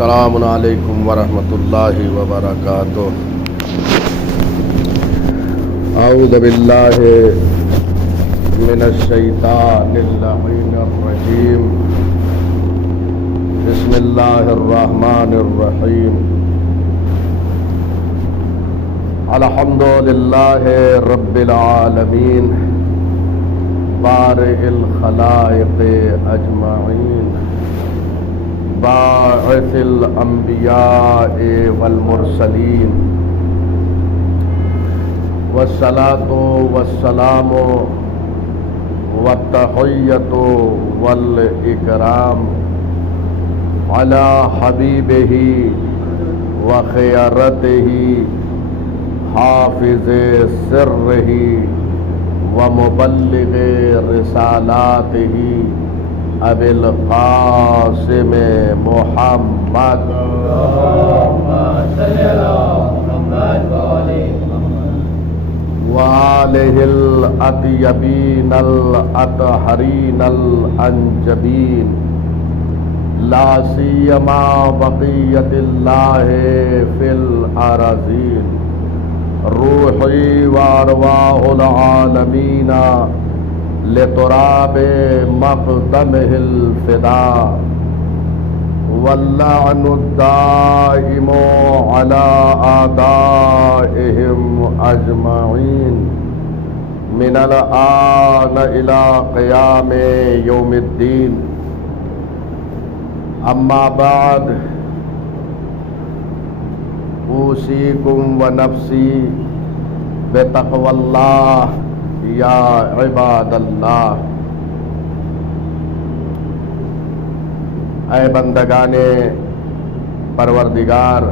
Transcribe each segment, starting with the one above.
السلام علیکم ورحمۃ اللہ وبرکاتہ۔ اعوذ باللہ من الشیطان اللعین الرجیم، بسم اللہ الرحمن الرحیم۔ الحمد للہ رب العالمین، بارئ الخلائق اجمعین، باعث الانبیاء والمرسلین، والصلاة والسلام والتحیۃ والاکرام علی حبیبہ وخیرتہ حافظ سرہ ومبلغ رسالاتہ ابی القاسم محمد وآلہ الاطیبین الاطہرین الانجبین، لا سیما بقیت اللہ فی الارضین، روحی وارواح العالمین لتراب مقدمہ الفداء، واللعن الدائم علی اعدائہم اجمعین، من الآن الی قیام یوم الدین۔ اما بعد، اوصیکم ونفسی بتقوی اللہ یا عباد اللہ۔ اے بندگان پروردگار،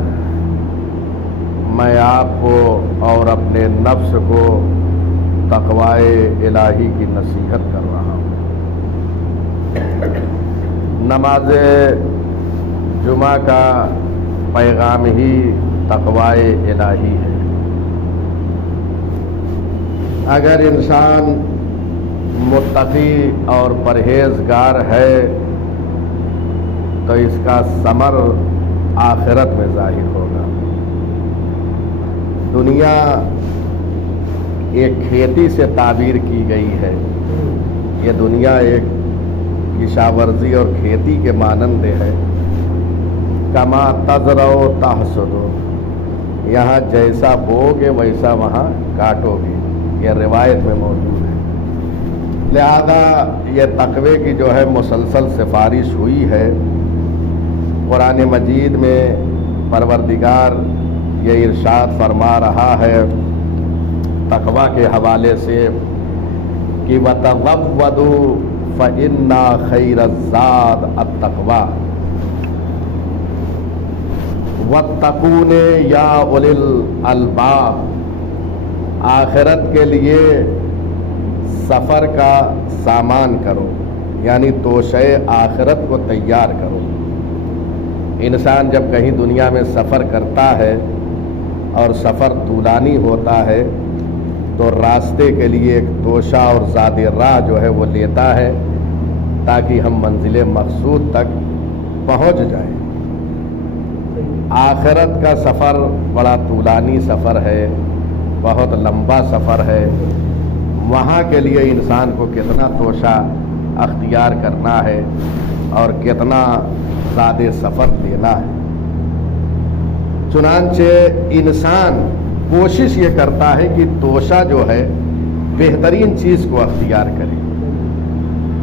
میں آپ کو اور اپنے نفس کو تقوی الہی کی نصیحت کر رہا ہوں۔ نماز جمعہ کا پیغام ہی تقوی الہی ہے۔ اگر انسان متقی اور پرہیزگار ہے تو اس کا ثمر آخرت میں ظاہر ہوگا۔ دنیا ایک کھیتی سے تعبیر کی گئی ہے۔ یہ دنیا ایک کشاورزی اور کھیتی کے مانند ہے۔ کما تزرع تحصد، یہاں جیسا بوگے ویسا وہاں کاٹو گے، یہ روایت میں موجود ہے۔ لہذا یہ تقوی کی جو ہے مسلسل سفارش ہوئی ہے۔ قرآن مجید میں پروردگار یہ ارشاد فرما رہا ہے تقوی کے حوالے سے کہ وَتَزَوَّدُوا فَإِنَّ خَيْرَ الزَّادِ التَّقْوَىٰ وَاتَّقُونِ يَا أُولِي الْأَلْبَابِ۔ آخرت کے لیے سفر کا سامان کرو، یعنی توشہ آخرت کو تیار کرو۔ انسان جب کہیں دنیا میں سفر کرتا ہے اور سفر طولانی ہوتا ہے تو راستے کے لیے ایک توشہ اور زاد راہ جو ہے وہ لیتا ہے تاکہ ہم منزل مقصود تک پہنچ جائیں۔ آخرت کا سفر بڑا طولانی سفر ہے، بہت لمبا سفر ہے۔ وہاں کے لیے انسان کو کتنا توشہ اختیار کرنا ہے اور کتنا زاد سفر لینا ہے۔ چنانچہ انسان کوشش یہ کرتا ہے کہ توشہ جو ہے بہترین چیز کو اختیار کرے،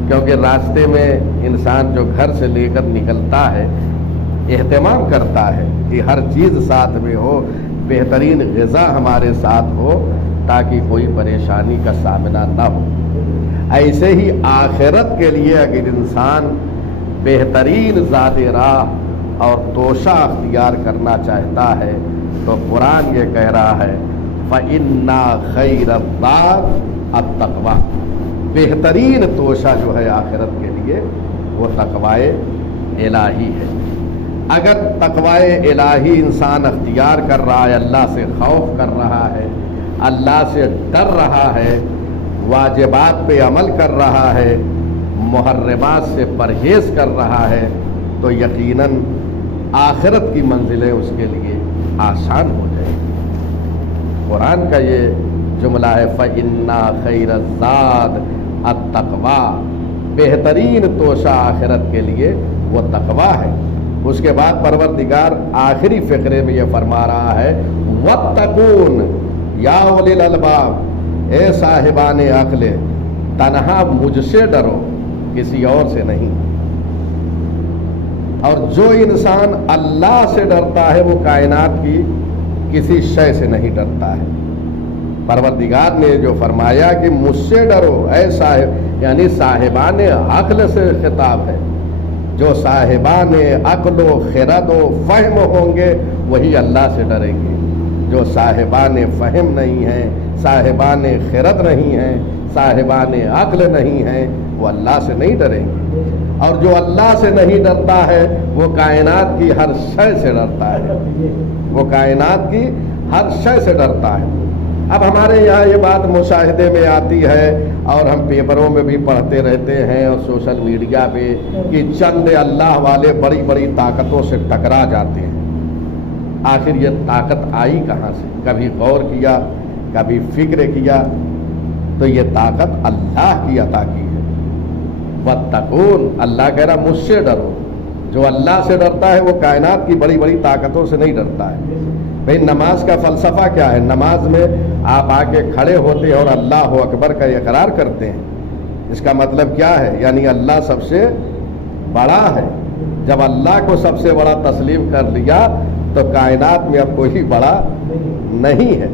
کیونکہ راستے میں انسان جو گھر سے لے کر نکلتا ہے اہتمام کرتا ہے کہ ہر چیز ساتھ میں ہو، بہترین غذا ہمارے ساتھ ہو تاکہ کوئی پریشانی کا سامنا نہ ہو۔ ایسے ہی آخرت کے لیے اگر انسان بہترین زاد راہ اور توشہ اختیار کرنا چاہتا ہے تو قرآن یہ کہہ رہا ہے فَإِنَّ خَيْرَ الزَّادِ التَّقْوَىٰ۔ بہترین توشہ جو ہے آخرت کے لیے وہ تقوی الہی ہے۔ اگر تقوی الہی انسان اختیار کر رہا ہے، اللہ سے خوف کر رہا ہے، اللہ سے ڈر رہا ہے، واجبات پہ عمل کر رہا ہے، محرمات سے پرہیز کر رہا ہے، تو یقیناً آخرت کی منزلیں اس کے لیے آسان ہو جائیں. قرآن کا یہ جملہ ہے فَإِنَّا خَيْرَ الزَّادِ التَّقْوَىٰ، بہترین توشہ آخرت کے لیے وہ تقویٰ ہے. اس کے بعد پروردگار آخری فقرے میں یہ فرما رہا ہے وَاتَّقُونَ یا اُولِي الْأَلْبَابِ، اے صاحبان عقل تنہا مجھ سے ڈرو، کسی اور سے نہیں. اور جو انسان اللہ سے ڈرتا ہے وہ کائنات کی کسی شے سے نہیں ڈرتا ہے. پروردگار نے جو فرمایا کہ مجھ سے ڈرو اے صاحب، یعنی صاحبان عقل سے خطاب ہے. جو صاحبان عقل و خرد و فہم ہوں گے وہی اللہ سے ڈریں گے. جو صاحبان فہم نہیں ہیں، صاحبان خرد نہیں ہیں، صاحبان عقل نہیں ہیں، وہ اللہ سے نہیں ڈریں گے. اور جو اللہ سے نہیں ڈرتا ہے وہ کائنات کی ہر شے سے ڈرتا ہے، وہ کائنات کی ہر شے سے ڈرتا ہے. اب ہمارے یہاں یہ بات مشاہدے میں آتی ہے اور ہم پیپروں میں بھی پڑھتے رہتے ہیں اور سوشل میڈیا پہ کہ چند اللہ والے بڑی بڑی طاقتوں سے ٹکرا جاتے ہیں. آخر یہ طاقت آئی کہاں سے؟ کبھی غور کیا، کبھی فکر کیا؟ تو یہ طاقت اللہ کی عطا کی ہے. وَاتَّقُونَ، اللہ کہہ رہا مجھ سے ڈرو. جو اللہ سے ڈرتا ہے وہ کائنات کی بڑی بڑی طاقتوں سے نہیں ڈرتا ہے. بھئی نماز کا فلسفہ کیا ہے؟ نماز میں آپ آ کے کھڑے ہوتے ہیں اور اللہ اکبر کا اقرار کرتے ہیں. اس کا مطلب کیا ہے؟ یعنی اللہ سب سے بڑا ہے. جب اللہ کو سب سے بڑا تسلیم کر لیا تو کائنات میں اب کوئی بڑا نہیں ہے،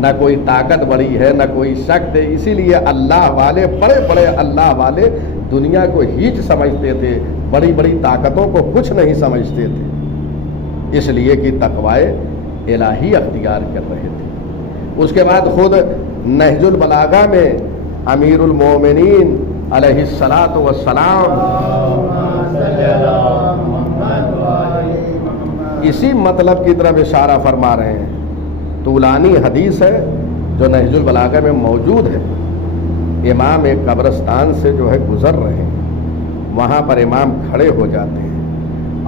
نہ کوئی طاقت بڑی ہے، نہ کوئی شک ہے. اسی لیے اللہ والے، بڑے بڑے اللہ والے دنیا کو ہیچ سمجھتے تھے، بڑی بڑی طاقتوں کو کچھ نہیں سمجھتے تھے، اس لیے کہ تقوی الہی اختیار کر رہے تھے. اس کے بعد خود نہج البلاغہ میں امیر المومنین علیہ الصلاۃ والسلام اسی مطلب کی طرف اشارہ فرما رہے ہیں. طولانی حدیث ہے جو نہج البلاغہ میں موجود ہے. امام ایک قبرستان سے جو ہے گزر رہے ہیں، وہاں پر امام کھڑے ہو جاتے ہیں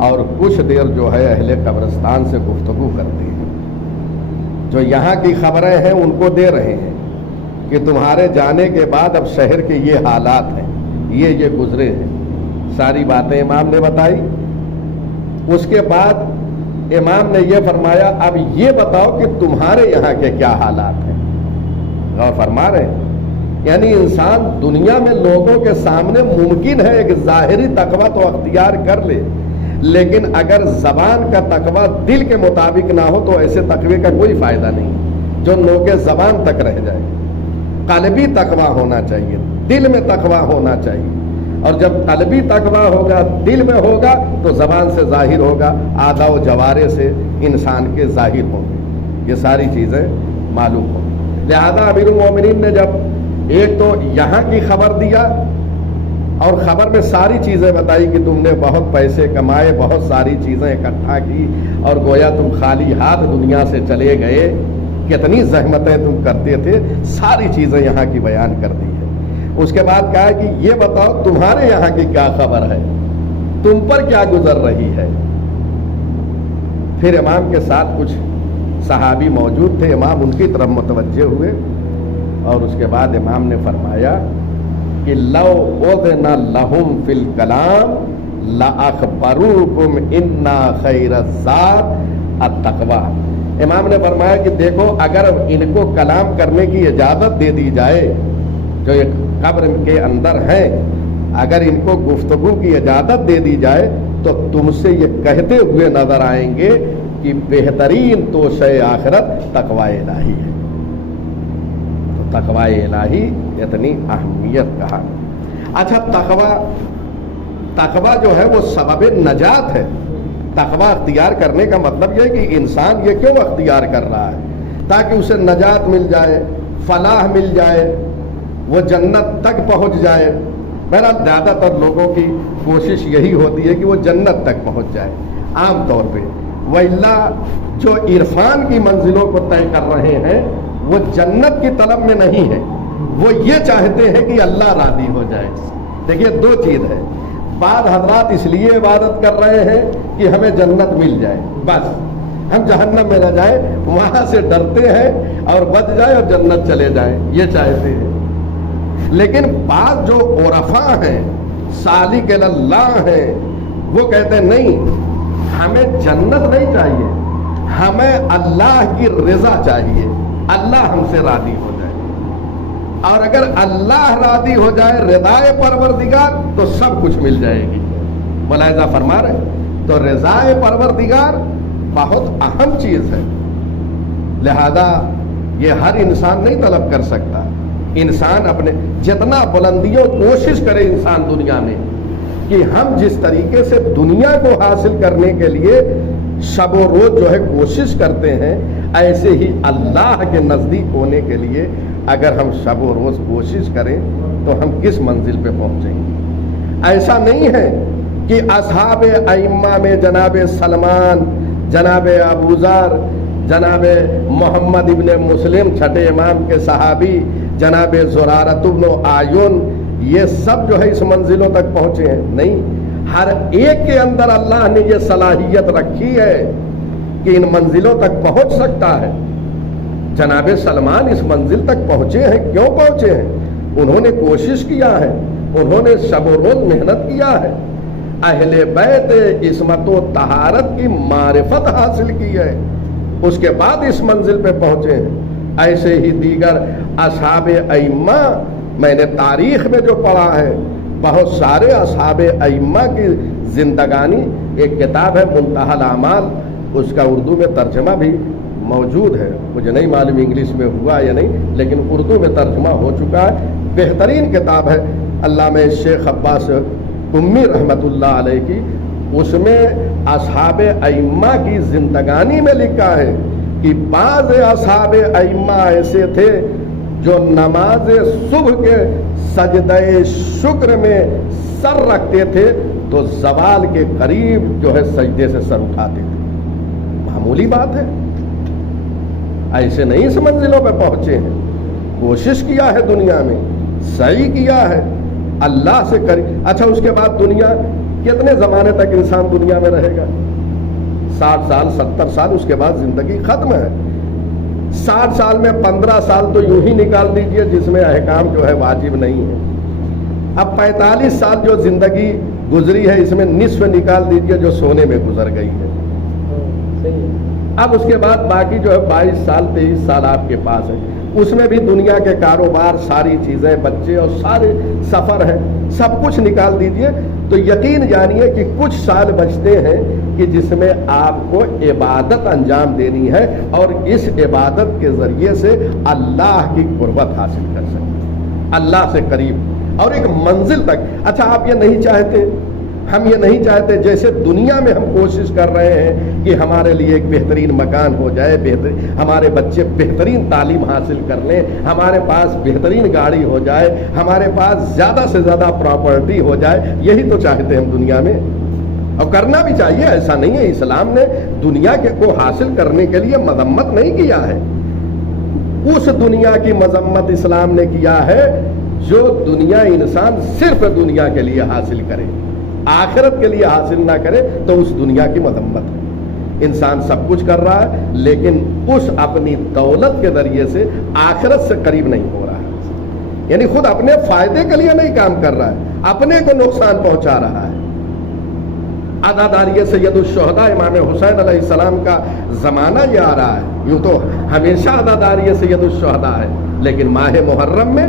اور کچھ دیر جو ہے اہل قبرستان سے گفتگو کرتے ہیں. جو یہاں کی خبریں ہیں ان کو دے رہے ہیں کہ تمہارے جانے کے بعد اب شہر کے یہ حالات ہیں، یہ گزرے ہیں. ساری باتیں امام نے بتائی. اس کے بعد امام نے یہ فرمایا اب یہ بتاؤ کہ تمہارے یہاں کے کیا حالات ہیں. غور فرما رہے ہیں. یعنی انسان دنیا میں لوگوں کے سامنے ممکن ہے ایک ظاہری تقویٰ تو اختیار کر لے، لیکن اگر زبان کا تقویٰ دل کے مطابق نہ ہو تو ایسے تقوی کا کوئی فائدہ نہیں جو نوکے زبان تک رہ جائے. قلبی تقویٰ ہونا چاہیے، دل میں تقویٰ ہونا چاہیے. اور جب قلبی تقویٰ ہوگا، دل میں ہوگا تو زبان سے ظاہر ہوگا، اعضاء و جوارح سے انسان کے ظاہر ہوں گے. یہ ساری چیزیں معلوم ہوں. لہذا امیر المومنین نے جب ایک تو یہاں کی خبر دیا اور خبر میں ساری چیزیں بتائی کہ تم نے بہت پیسے کمائے، بہت ساری چیزیں اکٹھا کی اور گویا تم خالی ہاتھ دنیا سے چلے گئے، کتنی زحمتیں تم کرتے تھے، ساری چیزیں یہاں کی بیان کر دی ہے. اس کے بعد کہا کہ یہ بتاؤ تمہارے یہاں کی کیا خبر ہے، تم پر کیا گزر رہی ہے. پھر امام کے ساتھ کچھ صحابی موجود تھے، امام ان کی طرف متوجہ ہوئے اور اس کے بعد امام نے فرمایا کہ لو اذن لہم فی الکلام لاخبروکم انا خیر الزاد التقوی. امام نے فرمایا کہ دیکھو اگر ان کو کلام کرنے کی اجازت دے دی جائے، جو ایک قبر کے اندر ہیں، اگر ان کو گفتگو کی اجازت دے دی جائے تو تم سے یہ کہتے ہوئے نظر آئیں گے کہ بہترین توشہ آخرت تقوی الہی ہے. تو تقوی الہی اتنی اہمیت کہا. اچھا تقوی جو ہے وہ سبب نجات ہے. تقوی اختیار کرنے کا مطلب یہ ہے کہ انسان یہ کیوں اختیار کر رہا ہے؟ تاکہ اسے نجات مل جائے، فلاح مل جائے، وہ جنت تک پہنچ جائے. بہرحال زیادہ تر لوگوں کی کوشش یہی ہوتی ہے کہ وہ جنت تک پہنچ جائے عام طور پہ. وَإِلَّا جو عرفان کی منزلوں کو طے کر رہے ہیں وہ جنت کی طلب میں نہیں ہے، وہ یہ چاہتے ہیں کہ اللہ راضی ہو جائے. دیکھیے دو چیز ہے، بعض حضرات اس لیے عبادت کر رہے ہیں کہ ہمیں جنت مل جائے، بس ہم جہنم میں نہ جائیں، وہاں سے ڈرتے ہیں اور بچ جائے اور جنت چلے جائیں، یہ چاہتے ہیں۔ لیکن بعض جو عرفاء ہیں، سالک اللہ ہیں، وہ کہتے ہیں نہیں، ہمیں جنت نہیں چاہیے، ہمیں اللہ کی رضا چاہیے، اللہ ہم سے راضی ہو جائے، اور اگر اللہ راضی ہو جائے، رضائے پروردگار، تو سب کچھ مل جائے گی۔ ملاحظہ فرما رہے ہیں؟ تو رضائے پروردگار بہت اہم چیز ہے، لہذا یہ ہر انسان نہیں طلب کر سکتا۔ انسان اپنے جتنا بلندیوں کوشش کرے انسان دنیا میں کہ ہم جس طریقے سے دنیا کو حاصل کرنے کے لیے شب و روز جو ہے کوشش کرتے ہیں، ایسے ہی اللہ کے نزدیک ہونے کے لیے اگر ہم شب و روز کوشش کریں تو ہم کس منزل پہ پہنچیں گے۔ ایسا نہیں ہے کہ اصحاب ائمہ میں جناب سلمان، جناب ابو ذر، جناب محمد ابن مسلم چھٹے امام کے صحابی، جناب زرارۃ بن اعین، یہ سب جو ہے اس منزلوں تک پہنچے ہیں، نہیں، ہر ایک کے اندر اللہ نے یہ صلاحیت رکھی ہے کہ ان منزلوں تک پہنچ سکتا ہے۔ جناب سلمان اس منزل تک پہنچے ہیں، کیوں پہنچے ہیں؟ انہوں نے کوشش کیا ہے، انہوں نے شب و روز محنت کیا ہے، اہل بیت عصمت و طہارت کی معرفت حاصل کی ہے، اس کے بعد اس منزل پہ پہنچے ہیں۔ ایسے ہی دیگر اصحاب ائمہ، میں نے تاریخ میں جو پڑھا ہے، بہت سارے اصحاب ائمہ کی زندگانی، ایک کتاب ہے منتہی الاعمال، اس کا اردو میں ترجمہ بھی موجود ہے، مجھے نہیں معلوم انگلش میں ہوا یا نہیں، لیکن اردو میں ترجمہ ہو چکا ہے، بہترین کتاب ہے علامہ شیخ عباس قمی رحمۃ اللہ علیہ کی۔ اس میں اصحاب ائمہ کی زندگانی میں لکھا ہے کہ بعض اصحاب ائمہ ایسے تھے جو نماز صبح کے سجدہ شکر میں سر رکھتے تھے تو زوال کے قریب جو ہے سجدے سے سر اٹھاتے تھے۔ معمولی بات ہے، ایسے نہیں اس منزلوں پہ پہنچے ہیں، کوشش کیا ہے دنیا میں، صحیح کیا ہے، اللہ سے اچھا اس کے بعد دنیا کتنے زمانے تک انسان دنیا میں رہے گا؟ 60 سال 70 سال، اس کے بعد زندگی ختم ہے۔ 60 سال میں 15 سال تو یوں ہی نکال دیجئے جس میں احکام جو ہے واجب نہیں ہے۔ اب 45 سال جو زندگی گزری ہے، اس میں نصف نکال دیجئے جو سونے میں گزر گئی ہے۔ اب اس کے بعد باقی جو ہے 22 سال 23 سال آپ کے پاس ہے، اس میں بھی دنیا کے کاروبار، ساری چیزیں، بچے اور سارے سفر ہیں، سب کچھ نکال دیجئے تو یقین جانیے کہ کچھ سال بچتے ہیں کہ جس میں آپ کو عبادت انجام دینی ہے اور اس عبادت کے ذریعے سے اللہ کی قربت حاصل کر سکتے، اللہ سے قریب اور ایک منزل تک۔ اچھا آپ یہ نہیں چاہتے، ہم یہ نہیں چاہتے جیسے دنیا میں ہم کوشش کر رہے ہیں کہ ہمارے لیے ایک بہترین مکان ہو جائے، ہمارے بچے بہترین تعلیم حاصل کر لیں، ہمارے پاس بہترین گاڑی ہو جائے، ہمارے پاس زیادہ سے زیادہ پراپرٹی ہو جائے، یہی تو چاہتے ہیں ہم دنیا میں، اور کرنا بھی چاہیے، ایسا نہیں ہے۔ اسلام نے دنیا کے کو حاصل کرنے کے لیے مذمت نہیں کیا ہے، اس دنیا کی مذمت اسلام نے کیا ہے جو دنیا انسان صرف دنیا کے لیے حاصل کرے، آخرت کے لیے حاصل نہ کرے تو اس دنیا کی مذمت ہے۔ انسان سب کچھ کر رہا ہے لیکن اس اپنی دولت کے ذریعے سے آخرت سے قریب نہیں ہو رہا ہے، یعنی خود اپنے فائدے کے لیے نہیں کام کر رہا ہے، اپنے کو نقصان پہنچا رہا ہے۔ عزاداری سید الشہداء امام حسین علیہ السلام کا زمانہ یہ آ رہا ہے، یوں تو ہمیشہ عزاداری سید الشہداء ہے، لیکن ماہ محرم میں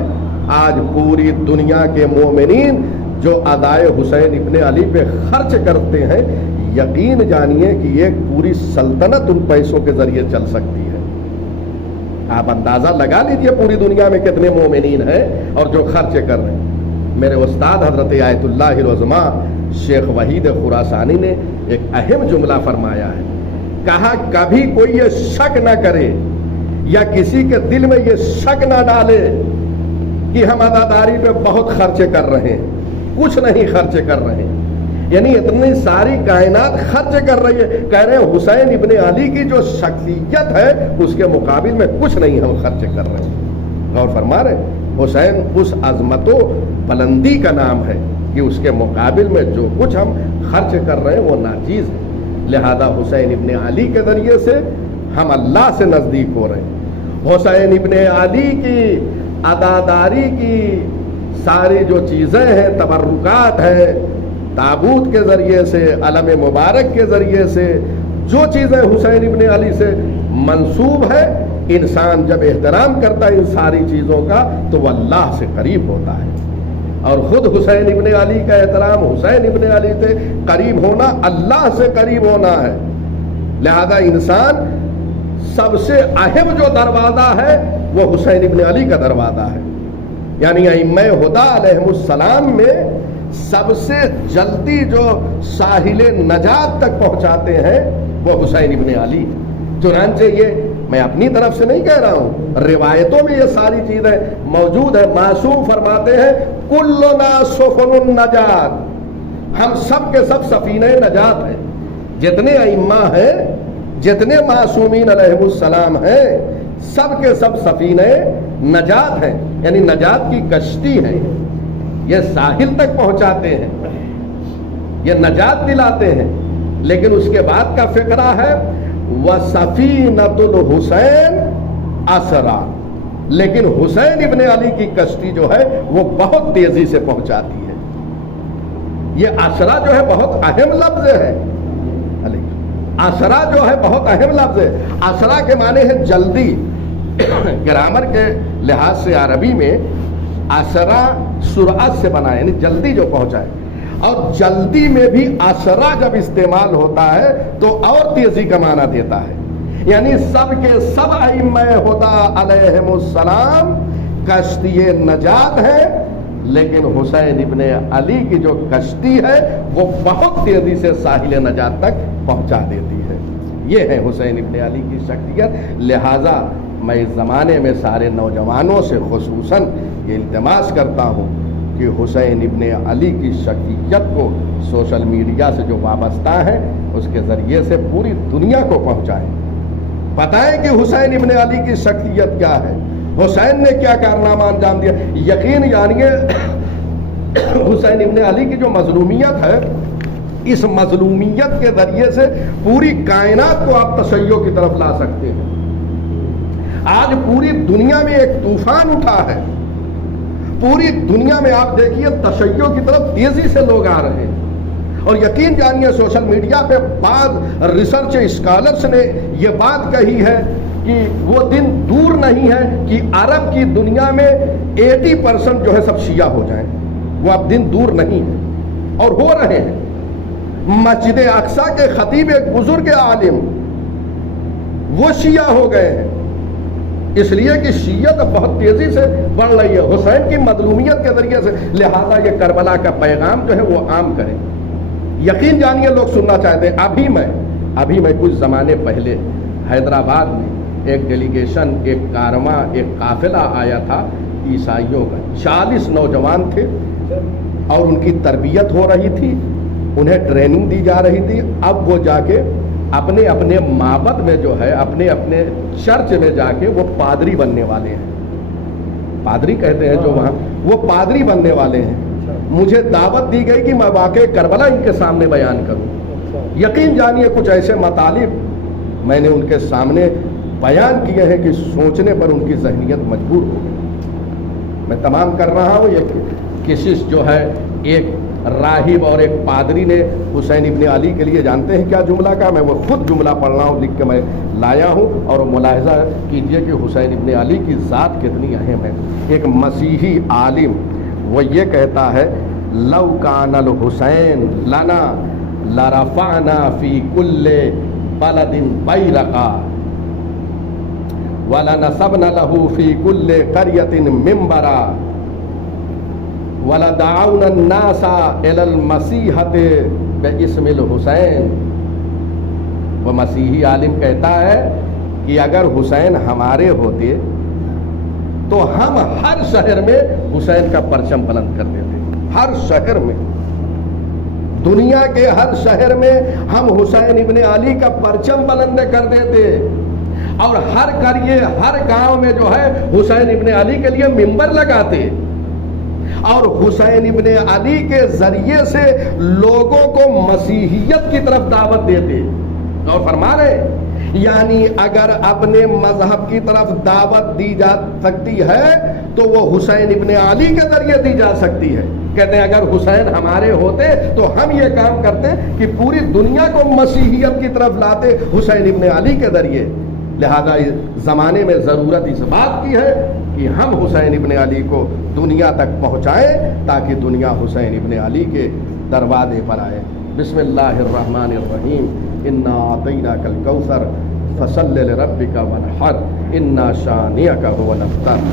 آج پوری دنیا کے مومنین جو ادائے حسین ابن علی پہ خرچ کرتے ہیں، یقین جانیے کہ ایک پوری سلطنت ان پیسوں کے ذریعے چل سکتی ہے۔ آپ اندازہ لگا لیجئے پوری دنیا میں کتنے مومنین ہیں اور جو خرچ کر رہے ہیں۔ میرے استاد حضرت آیت اللہ العظمہ شیخ وحید خراسانی نے ایک اہم جملہ فرمایا ہے، کہا کبھی کوئی یہ شک نہ کرے یا کسی کے دل میں یہ شک نہ ڈالے کہ ہم عزاداری پہ بہت خرچے کر رہے ہیں، کچھ نہیں خرچ کر رہے ہیں، یعنی اتنی ساری کائنات خرچ کر رہی ہے، کہہ رہے ہیں حسین ابن علی کی جو شخصیت ہے اس کے مقابل میں کچھ نہیں ہم خرچ کر رہے ہیں۔ غور فرما رہے، حسین اس عظمت و بلندی کا نام ہے کہ اس کے مقابل میں جو کچھ ہم خرچ کر رہے ہیں وہ ناچیز ہے. لہذا حسین ابن علی کے ذریعے سے ہم اللہ سے نزدیک ہو رہے ہیں. حسین ابن علی کی عزاداری کی ساری جو چیزیں ہیں، تبرکات ہیں، تابوت کے ذریعے سے، علم مبارک کے ذریعے سے جو چیزیں حسین ابن علی سے منسوب ہے، انسان جب احترام کرتا ہے ان ساری چیزوں کا تو وہ اللہ سے قریب ہوتا ہے. اور خود حسین ابن علی کا احترام، حسین ابن علی سے قریب ہونا اللہ سے قریب ہونا ہے. لہذا انسان سب سے اہم جو دروازہ ہے وہ حسین ابن علی کا دروازہ ہے. یعنی ائمہ ہدی علیہم السلام میں سب سے جلدی جو ساحل نجات تک پہنچاتے ہیں وہ حسین ابن علی ہے. چنانچہ یہ میں اپنی طرف سے نہیں کہہ رہا ہوں، روایتوں میں یہ ساری چیزیں موجود ہیں. معصوم فرماتے ہیں کلنا سفن النجات، ہم سب کے سب سفینہ نجات ہیں. جتنے ائمہ ہیں، جتنے معصومین علیہ السلام ہیں، سب کے سب سفینہ نجات ہیں، یعنی نجات کی کشتی ہیں. یہ ساحل تک پہنچاتے ہیں، یہ نجات دلاتے ہیں. لیکن اس کے بعد کا فقرہ ہے وَسَفِينَةُ الْحُسَيْنِ أَسْرَى، لیکن حسین ابن علی کی کشتی جو ہے وہ بہت تیزی سے پہنچاتی ہے. یہ اسرا جو ہے بہت اہم لفظ ہے. اسرا جو ہے بہت اہم لفظ ہے. اسرا کے معنی ہے جلدی. گرامر کے لحاظ سے عربی میں اسرا سرعت سے بنا ہے، یعنی جلدی جو پہنچائے. اور جلدی میں بھی اسرا جب استعمال ہوتا ہے تو اور تیزی کا معنی دیتا ہے. یعنی سب کے سب ائمہ ہدی علیہم السلام کشتی نجات ہے، لیکن حسین ابن علی کی جو کشتی ہے وہ بہت تیزی سے ساحل نجات تک پہنچا دیتی ہے. یہ ہے حسین ابن علی کی شخصیت. لہٰذا میں اس زمانے میں سارے نوجوانوں سے خصوصاً یہ التماس کرتا ہوں کہ حسین ابن علی کی شخصیت کو سوشل میڈیا سے جو وابستہ ہیں اس کے ذریعے سے پوری دنیا کو پہنچائیں. بتائیں کہ حسین ابن علی کی شخصیت کیا ہے، حسین نے کیا کارنامہ انجام دیا. یقین جانیے حسین ابن علی کی جو مظلومیت ہے، اس مظلومیت کے ذریعے سے پوری کائنات کو آپ تشیع کی طرف لا سکتے ہیں. آج پوری دنیا میں ایک طوفان اٹھا ہے. پوری دنیا میں آپ دیکھیے تشیع کی طرف تیزی سے لوگ آ رہے ہیں. اور یقین جانیے سوشل میڈیا پہ بعض ریسرچ اسکالرس نے یہ بات کہی ہے کہ وہ دن دور نہیں ہے کہ عرب کی دنیا میں 80% جو ہے سب شیعہ ہو جائیں. وہ اب دن دور نہیں ہے اور ہو رہے ہیں. مسجد اقصی کے خطیب ایک بزرگ عالم وہ شیعہ ہو گئے ہیں، اس لیے کہ شیعت بہت تیزی سے بڑھ رہی ہے حسین کی مظلومیت کے ذریعے سے. لہذا یہ کربلا کا پیغام جو ہے وہ عام کریں. یقین جانیے لوگ سننا چاہتے ہیں. ابھی میں کچھ زمانے پہلے حیدرآباد میں ایک ڈیلیگیشن، ایک کارواں، ایک قافلہ آیا تھا عیسائیوں کا. 40 نوجوان تھے اور ان کی تربیت ہو رہی تھی، انہیں ٹریننگ دی جا رہی تھی. اب وہ جا کے اپنے اپنے معبد میں جو ہے، اپنے اپنے چرچ میں جا کے وہ پادری بننے والے ہیں. پادری کہتے ہیں جو وہاں، وہ پادری بننے والے ہیں. مجھے دعوت دی گئی کہ میں واقع کربلا ان کے سامنے بیان کروں. یقین جانیے کچھ ایسے مطالب میں نے ان کے سامنے بیان کیے ہیں کہ سوچنے پر ان کی ذہنیت مجبور ہو گئی. میں تمام کر رہا ہوں. یہ کشش جو ہے ایک راہب اور ایک پادری نے حسین ابن علی کے لیے جانتے ہیں کیا جملہ کا، میں وہ خود جملہ پڑھ رہا ہوں، لکھ کے میں لایا ہوں. اور ملاحظہ کیجئے کہ حسین ابن علی کی ذات کتنی اہم ہے. ایک مسیحی عالم وہ یہ کہتا ہے لو کان الحسین لنا لرفعنا فی کل بلد بیرقا ولنصبنا له فی کل قریۃ منبرا وَلَدَعَوْنَا النَّاسَ إِلَى الْمَسِيحَةِ بِاسْمِ الْحُسَيْنِ. وہ مسیحی عالم کہتا ہے کہ اگر حسین ہمارے ہوتے تو ہم ہر شہر میں حسین کا پرچم بلند کر دیتے. ہر شہر میں، دنیا کے ہر شہر میں ہم حسین ابن علی کا پرچم بلند کر دیتے. اور ہر قریے، ہر گاؤں میں جو ہے حسین ابن علی کے لیے ممبر لگاتے. اور حسین ابن علی کے ذریعے سے لوگوں کو مسیحیت کی طرف دعوت دیتے. اور فرما رہے یعنی اگر اپنے مذہب کی طرف دعوت دی جا سکتی ہے تو وہ حسین ابن علی کے ذریعے دی جا سکتی ہے. کہتے ہیں اگر حسین ہمارے ہوتے تو ہم یہ کام کرتے کہ پوری دنیا کو مسیحیت کی طرف لاتے حسین ابن علی کے ذریعے. لہذا اس زمانے میں ضرورت اس بات کی ہے کہ ہم حسین ابن علی کو دنیا تک پہنچائیں تاکہ دنیا حسین ابن علی کے دروازے پر آئے. بسم اللہ الرحمن الرحیم. انا اعطیناک الکوثر فصل لربک وانحر ان شانئک هو الابتر.